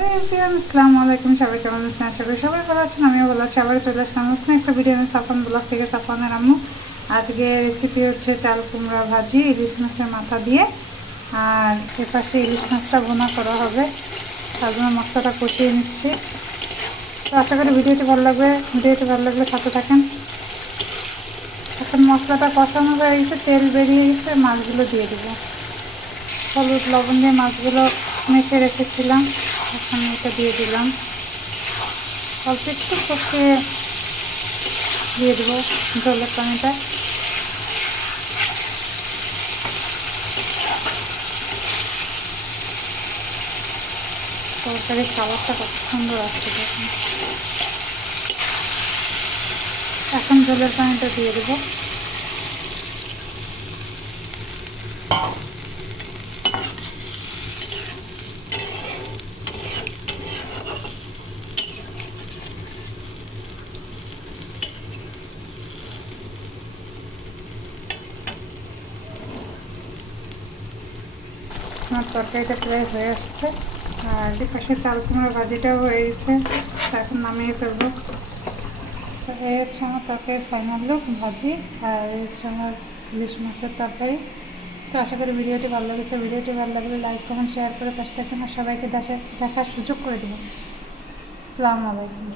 আসসালামু আলাইকুম, সবাই কেমন আছেন? আশা করি সবাই ভালো আছেন। আমিও ভালো আছি। আবার চলে আসলাম নতুন একটা ভিডিও নিয়ে সাফন ব্লগ থেকে। সাফনের আম্মু আজকে রেসিপি হচ্ছে চাল কুমড়া ভাজি ইলিশ মাছের মাথা দিয়ে, আর এপাশে ইলিশ মাছটা ভুনা করা হবে। তার জন্য মশলাটা কষিয়ে নিচ্ছি। তো আশা করি ভিডিওটি ভালো লাগবে। ভিডিওটি ভালো লাগলে সাথে থাকেন। এখন মশলাটা কষানো হয়ে গেছে, তেল বেরিয়ে গেছে, মাছগুলো দিয়ে দেবো। হলুদ লবণ দিয়ে মাছগুলো মেখে রেখেছিলাম, এখন এটা দিয়ে দিলাম। অল্প একটু কষিয়ে দিয়ে দেবো জলের পানিটা। তরকারির খাবারটা কত সুন্দর আসছে দেখুন। এখন জলের পানিটা দিয়ে দেবো। আমার তরকারিটা প্রায় হয়ে আসছে, আর এপাশে চাল কুমড়া ভাজিটাও হয়ে গেছে। এখন নামিয়ে ফেলবো। তো এই হচ্ছে আমার তরকারির ফাইনাল লুক, ভাজি। আর এই হচ্ছে আমার ইলিশ মাছের তরকারি। তো আশা করি ভিডিওটি ভালো লেগেছে। ভিডিওটি ভালো লাগলে লাইক কমেন্ট শেয়ার করে পাশে থাকেন, আর সবাইকে দেখার সুযোগ করে দেবেন। আসসালামু আলাইকুম।